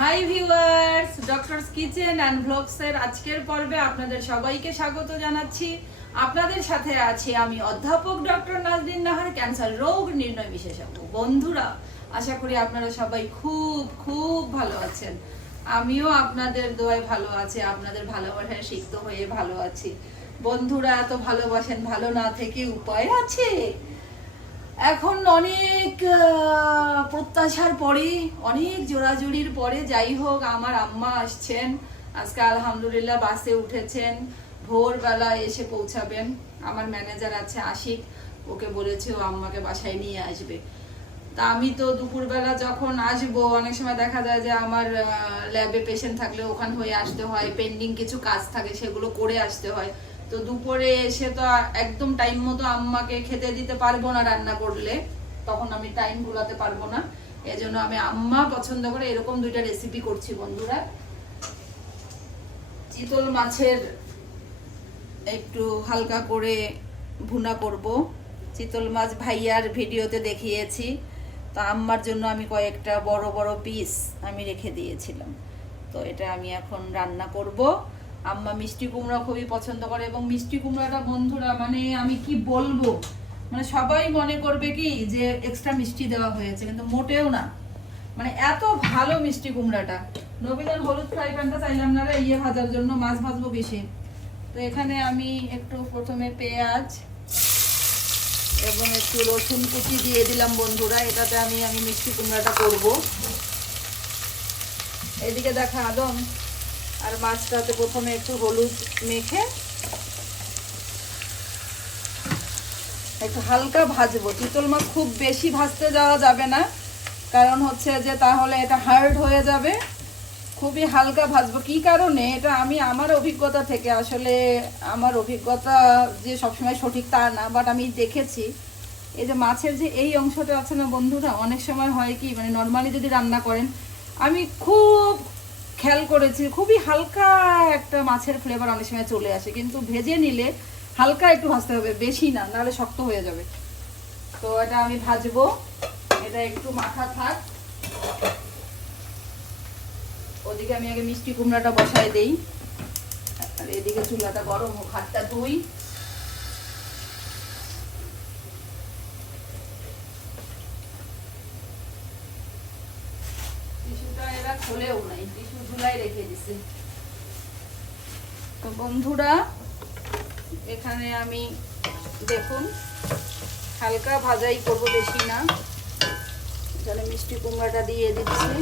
High viewers, doctors kitchen and ব্লগসের আজকের পর্বে আপনাদের সবাইকে স্বাগত জানাচ্ছি। আপনাদের সাথে আছি আমি অধ্যাপক ডক্টর নাজরিন নাহার, ক্যান্সার রোগ নির্ণয় বিশেষজ্ঞ। বন্ধুরা, আশা করি আপনারা সবাই খুব খুব ভালো আছেন। আমিও আপনাদের দোয়ায় ভালো আছি, আপনাদের ভালোবাসায় সিক্ত হয়ে ভালো আছি। বন্ধুরা এত ভালোবাসেন, ভালো না থেকে উপায় আছে? এখন অনেক প্রত্যাশার পরে, অনেক জোরাজুরির পরে যাই হোক আমার আম্মা আসছেন। আজকে আলহামদুলিল্লাহ বাসে উঠেছেন, ভোরবেলা এসে পৌঁছাবেন। আমার ম্যানেজার আছে আশিক, ওকে বলেছে ও আম্মাকে বাসায় নিয়ে আসবে। তা আমি তো দুপুরবেলা যখন আসবো, অনেক সময় দেখা যায় যে আমার ল্যাবে পেশেন্ট থাকলে ওখান হয়ে আসতে হয়, পেন্ডিং কিছু কাজ থাকে সেগুলো করে আসতে হয়। তো দুপুরে এসে তো একদম টাইম মতো আম্মাকে খেতে দিতে পারবো না, রান্না করলে তখন আমি টাইম ভুলাতে পারবো না। এজন্য আমি আম্মা পছন্দ করে এরকম দুইটা রেসিপি করছি বন্ধুরা। চিতল মাছের একটু হালকা করে ভুনা করব। চিতল মাছ ভাইয়ার ভিডিওতে দেখিয়েছি, তো আম্মার জন্য আমি কয়েকটা বড় বড় পিস আমি রেখে দিয়েছিলাম। তো এটা আমি এখন রান্না করব। আম্মা মিষ্টি কুমড়া খুবই পছন্দ করে, এবং মিষ্টি কুমড়াটা বন্ধুরা মানে আমি কি বলবো, মানে সবাই মনে করবে কি যে এক্সট্রা মিষ্টি দেওয়া হয়েছে, কিন্তু মোটেও না। মানে এত ভালো মিষ্টি কুমড়াটা। নবীনের হলুদ ফ্রাই প্যানটা চাইলাম না রে ইয়ে ভাজার জন্য, মাছ ভাজবো বেশি। তো এখানে আমি একটু প্রথমে পেঁয়াজ এবং একটু রসুন কুচি দিয়ে দিলাম বন্ধুরা। এটাতে আমি মিষ্টি কুমড়াটা করব। এদিকে দেখা আদম আর মাছটাতে প্রথমে একটু হলুদ মেখে একটু হালকা ভাজবো। চিতল মাছ খুব বেশি ভাজতে যাওয়া যাবে না, কারণ হচ্ছে যে তাহলে এটা হার্ড হয়ে যাবে। খুবই হালকা ভাজবো। কি কারণে? এটা আমি আমার অভিজ্ঞতা থেকে, আসলে আমার অভিজ্ঞতা যে সবসময় সঠিক তা না, বাট আমি দেখেছি এই যে মাছের যে এই অংশটা আছে না বন্ধুরা, অনেক সময় হয় কি, মানে নর্মালি যদি রান্না করেন, আমি খুব খেয়াল করেছি খুবই হালকা একটা মাছের ফ্লেভার অনেক সময় চলে আসে, কিন্তু ভেজে নিলে হালকা একটু ভাজতে হবে, বেশি না, নাহলে শক্ত হয়ে যাবে। তো এটা আমি ভাজবো, এটা একটু মাখা থাক। ওদিকে আমি আগে মিষ্টি কুমড়াটা বসাই দেই, আর এদিকে চুলাটা গরম হোক, হাতটা ধুই। টিস্যুটা এরা খোলেও নাই, টিস্যু ঝুলাই রেখে দিছে। তো বন্ধুরা এখানে আমি দেখুন হালকা ভাজাই করব, বেশি না। এখানে মিষ্টি কুমড়াটা দিয়ে দিচ্ছি,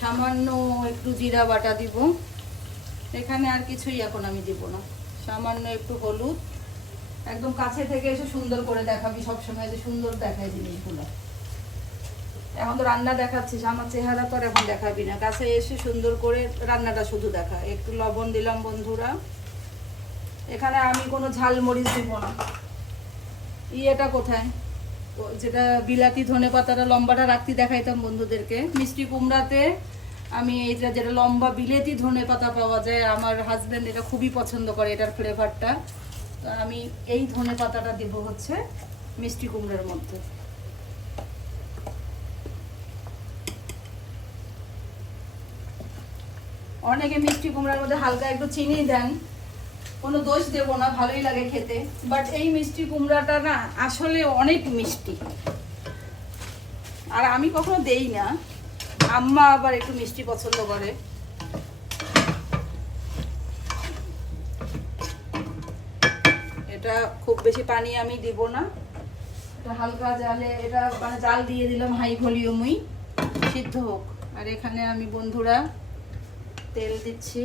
সামান্য একটু জিরা বাটা দিব। এখানে আর কিছুই এখন আমি দিব না, সামান্য একটু হলুদ। একদম কাছে থেকে এসে সুন্দর করে দেখাবি, সবসময় যে সুন্দর দেখায় জিনিসগুলো। এখন তো রান্না দেখাচ্ছিস, আমার চেহারা তো আর এখন দেখাবি না, কাছে এসে সুন্দর করে রান্নাটা শুধু দেখা। একটু লবণ দিলাম বন্ধুরা। এখানে আমি কোনো ঝাল মরিচ দিব না। ইয়েটা কোথায়, যেটা বিলাতি ধনে পাতাটা লম্বাটা রাখতে দেখাইতাম বন্ধুদেরকে। মিষ্টি কুমড়াতে আমি এটা যেটা লম্বা বিলেতি ধনে পাতা পাওয়া যায়, আমার হাজব্যান্ড এটা খুবই পছন্দ করে, এটার ফ্লেভারটা। তো আমি এই ধনে পাতাটা দেব হচ্ছে মিষ্টি কুমড়ার মধ্যে। অনেকে মিষ্টি কুমড়ার মধ্যে হালকা একটু চিনি দেন, কোনো দোষ দেব না, ভালোই লাগে খেতে। বাট এই মিষ্টি কুমড়াটা না আসলে অনেক মিষ্টি, আর আমি কখনো দেই না। আম্মা আবার একটু মিষ্টি পছন্দ করে। এটা খুব বেশি পানি আমি দিব না, এটা হালকা জালে, এটা মানে জাল দিয়ে দিলাম হাই ভলিউমই, সিদ্ধ হোক। আর এখানে আমি বন্ধুরা তেল দিচ্ছি।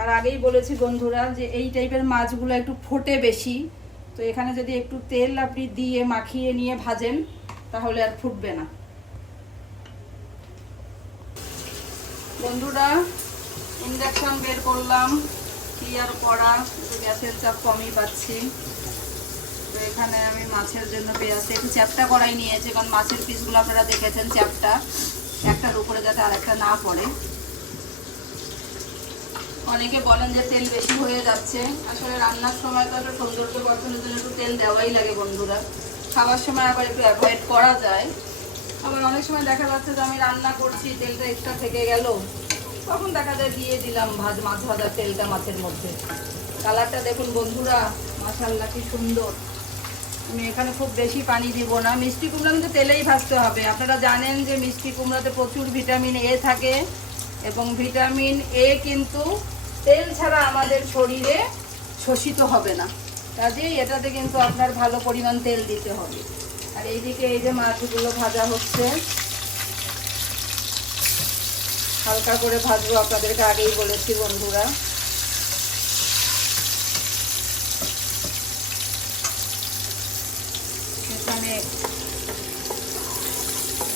আর আগেই বলেছি বন্ধুরা যে এই টাইপের মাছগুলো একটু ফোটে বেশি, তো এখানে যদি একটু তেল আপনি দিয়ে মাখিয়ে নিয়ে ভাজেন তাহলে আর ফুটবে না বন্ধুরা। ইন্ডাকশন বের করলাম, কি আর করা, গ্যাসের চাপ কমই পাচ্ছি। তো এখানে আমি মাছের জন্য পেঁয়াজটা একটু চ্যাপটা করাই নিয়েছি, কারণ মাছের পিসগুলো আপনারা দেখেছেন চ্যাপটা, একটার উপরে যাতে আরেকটা না পড়ে। অনেকে বলেন যে তেল বেশি হয়ে যাচ্ছে, আসলে রান্নার সময় তো একটা সৌন্দর্য বর্ধনের জন্য একটু তেল দেওয়াই লাগে বন্ধুরা। খাবার সময় আবার একটু অ্যাভয়েড করা যায়, আবার অনেক সময় দেখা যাচ্ছে যে আমি রান্না করছি, তেলটা এক্সট্রা থেকে গেল, তখন দেখা যায় দিয়ে দিলাম মাছ ভাজার তেলটা মাছের মধ্যে। কালারটা দেখুন বন্ধুরা, মাশাআল্লাহ কি সুন্দর। আমি এখানে খুব বেশি পানি দিব না। মিষ্টি কুমড়া কিন্তু তেলেই ভাজতে হবে। আপনারা জানেন যে মিষ্টি কুমড়াতে প্রচুর ভিটামিন এ থাকে, এবং ভিটামিন এ কিন্তু তেল ছাড়া আমাদের শরীরে শোষিত হবে না, কাজেই এটাতে কিন্তু আপনার ভালো পরিমাণ তেল দিতে হবে। আর এইদিকে এই যে মাছগুলো ভাজা হচ্ছে, হালকা করে ভাজবো, আপনাদেরকে আগেই বলেছি বন্ধুরা। এখানে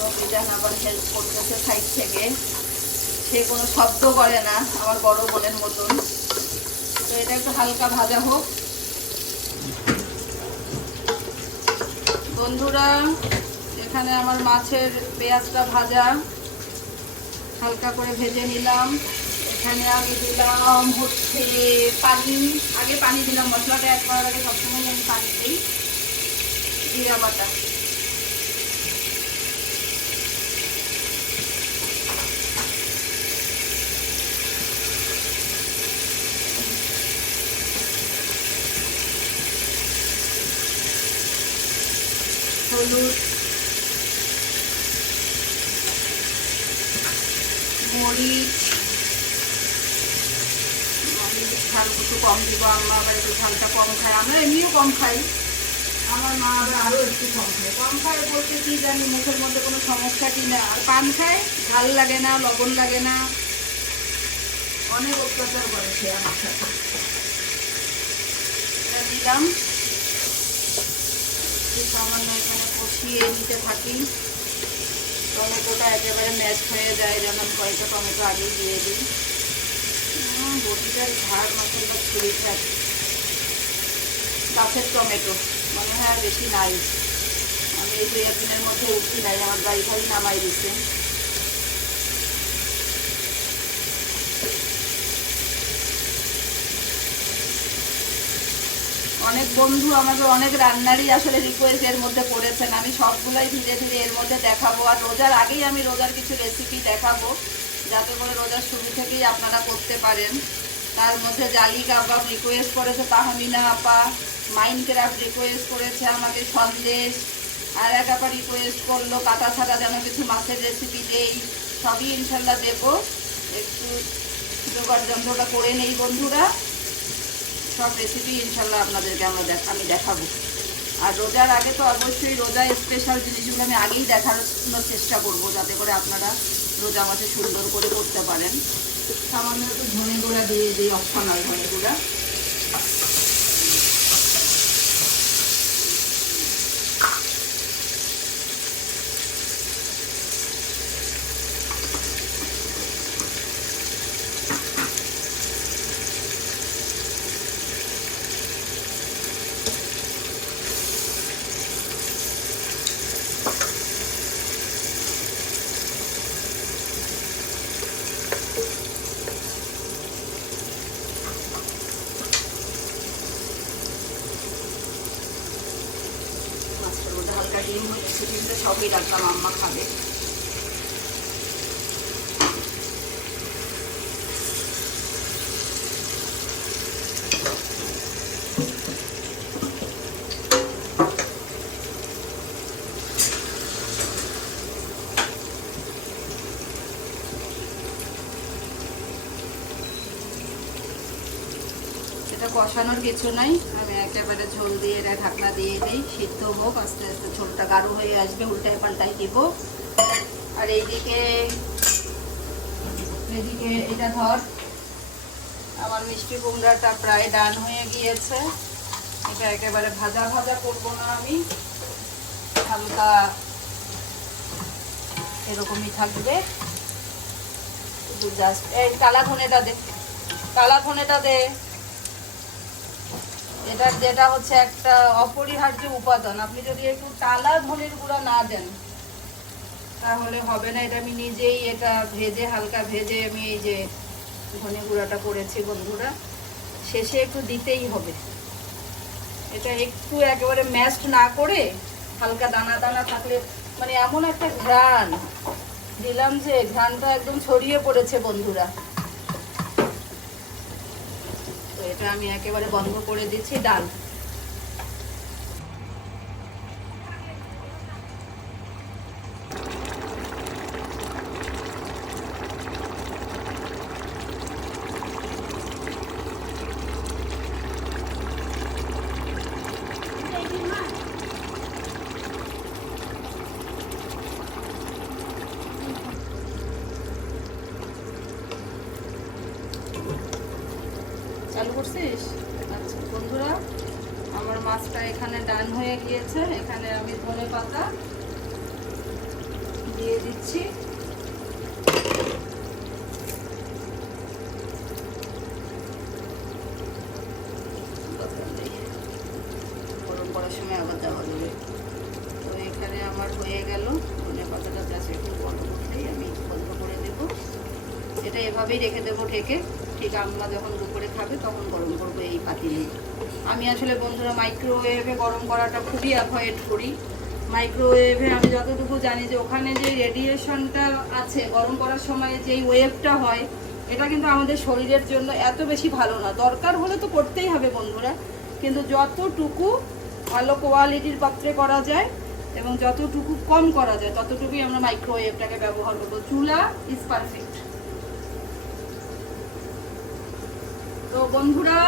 রবিজান আবার হেল্প করতেছে সাইড থেকে, সে কোনো শব্দ করে না, আমার বড় বোনের মতন। তো এটা একটু হালকা ভাজা হোক বন্ধুরা। এখানে আমার মাছের পেঁয়াজটা ভাজা হালকা করে ভেজে নিলাম। এখানে আমি দিলাম হচ্ছে পানি, আগে পানি দিলাম, মশলাটা অ্যাড করার আগে সবসময় আমি পানি দিই। জিরা বাটা, হলুদ, মরিচ, ঝাল একটু কম দিব। আমরা আবার একটু ঝালটা কম খাই, আমরা এমনিও কম খাই, আমার মা আবার আরও একটু কম খায়। কম খায় বলতে কি জানি মুখের মধ্যে কোনো সমস্যা কিনা। আর পান খায়, ঝাল লাগে না, লবণ লাগে না, অনেক অত্যাচার করে সে আমার সাথে। এটা দিলাম, সামান্য এখানে কষিয়ে নিতে থাকি। টমেটোটা একেবারে ম্যাশ হয়ে যায়, যেন আমি কয়েকটা টমেটো আগেই দিয়ে দিই। বটিটার ঝাড় মশলা ছুরিটা, গাছের টমেটো মনে হয় বেশি নাই, আমি এই 2 দিনের মধ্যে উঠি নাই, আমার গাড়ি খালি নামাই দিচ্ছে। অনেক বন্ধু আমাকে অনেক রান্নারই আসলে রিকোয়েস্ট এর মধ্যে করেছেন, আমি সবগুলাই ধীরে ধীরে এর মধ্যে দেখাবো। আর রোজার আগেই আমি রোজার কিছু রেসিপি দেখাবো, যাতে করে রোজার শুরু থেকেই আপনারা করতে পারেন। তার মধ্যে জালি কাবাব রিকোয়েস্ট করেছে তাহমিনা আপা, মাইনক্রাফট রিকোয়েস্ট করেছে আমাকে সন্দেশ, আর এক আপা রিকোয়েস্ট করলো কাটা ছাড়া যেন কিছু মাছের রেসিপি দেই। সবই ইনশাল্লাহ দেবো, একটু জোগাড় যন্ত্রটা করে নেই বন্ধুরা। সব রেসিপি ইনশাল্লাহ আপনাদেরকে আমি দেখাবো। আর রোজার আগে তো অবশ্যই রোজায় স্পেশাল জিনিসগুলো আমি আগেই দেখানোর চেষ্টা করব, যাতে করে আপনারা রোজা মাসে সুন্দর করে করতে পারেন। সামান্য একটু ধনে গুঁড়া দিয়ে দিই, অপশনাল ধনে গুঁড়া। হালকা ডিম হচ্ছে, ডিমটা সবই রাখলাম, আম্মা খাবে। এটা কষানোর কিছু নাই, আমি একেবারে ঝোল দিয়ে ঢাকনা দিয়ে দিই, সিদ্ধ হোক, আস্তে আস্তে ঝোলটা গাঢ় হয়ে আসবে, উল্টায় পাল্টাই দিব। আর এইদিকে এটা ধর, আমার মিষ্টি কুমড়াটা প্রায় ডান হয়ে গিয়েছে। এটা একেবারে ভাজা ভাজা করবো না আমি, হালকা এরকমই থাকবে। জাস্ট এই কালা ধনেটা দে, কালা ধনেটা দে। এটা যেটা হচ্ছে একটা অপরিহার্য উপাদান, আপনি যদি একটু টালা ধনের গুঁড়া না দেন তাহলে হবে না। এটা আমি নিজেই এটা ভেজে, হালকা ভেজে আমি এই যে ধনে গুঁড়াটা করেছি বন্ধুরা, শেষে একটু দিতেই হবে। এটা একটু একেবারে ম্যাশড না করে হালকা দানা দানা থাকলে মানে এমন একটা ঘ্রাণ দিলাম যে ঘ্রাণটা একদম ছড়িয়ে পড়েছে বন্ধুরা। তো এটা আমি একেবারে বন্ধ করে দিচ্ছি। ডাল চালু করছিস? আচ্ছা বন্ধুরা, আমার মাছটা এখানে ডান হয়ে গিয়েছে। এখানে আমি ধনে পাতা দিয়ে দিচ্ছি। গরম করার সময় আবার দেওয়া যাবে। তো এখানে আমার হয়ে গেল। ধনে পাতাটা জাস্ট একটু বন্ধ করলেই আমি বন্ধ করে দেবো। এটা এভাবেই রেখে দেবো ঢেকে। ঠিক আমরা যখন দুপুরে খাবে তখন গরম করবো এই পাতিলে। আমি আসলে বন্ধুরা মাইক্রোওয়েভে গরম করাটা খুবই অ্যাভয়েড করি। মাইক্রোওয়েভে আমি যতটুকু জানি যে ওখানে যে রেডিয়েশনটা আছে গরম করার সময় যেই ওয়েভটা হয়, এটা কিন্তু আমাদের শরীরের জন্য এত বেশি ভালো না। দরকার হলে তো করতেই হবে বন্ধুরা, কিন্তু যতটুকু ভালো কোয়ালিটির পাত্রে করা যায় এবং যতটুকু কম করা যায় ততটুকুই আমরা মাইক্রোওয়েভটাকে ব্যবহার করবো। চুলা ইজ পারফেক্ট। তো বন্ধুরা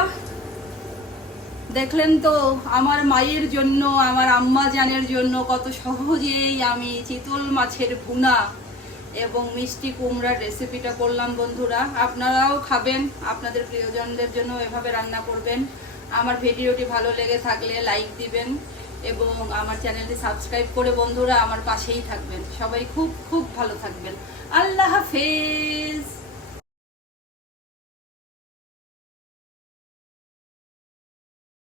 দেখলেন তো আমার মায়ের জন্য, আমার আম্মা জানের জন্য কত সহজেই আমি চিতল মাছের ভুনা এবং মিষ্টি কুমড়ার রেসিপিটা করলাম বন্ধুরা। আপনারাও খাবেন, আপনাদের প্রিয়জনদের জন্য এভাবে রান্না করবেন। আমার ভিডিওটি ভালো লেগে থাকলে লাইক দিবেন এবং আমার চ্যানেলটি সাবস্ক্রাইব করে বন্ধুরা আমার পাশেই থাকবেন। সবাই খুব খুব ভালো থাকবেন। আল্লাহ হাফেজ।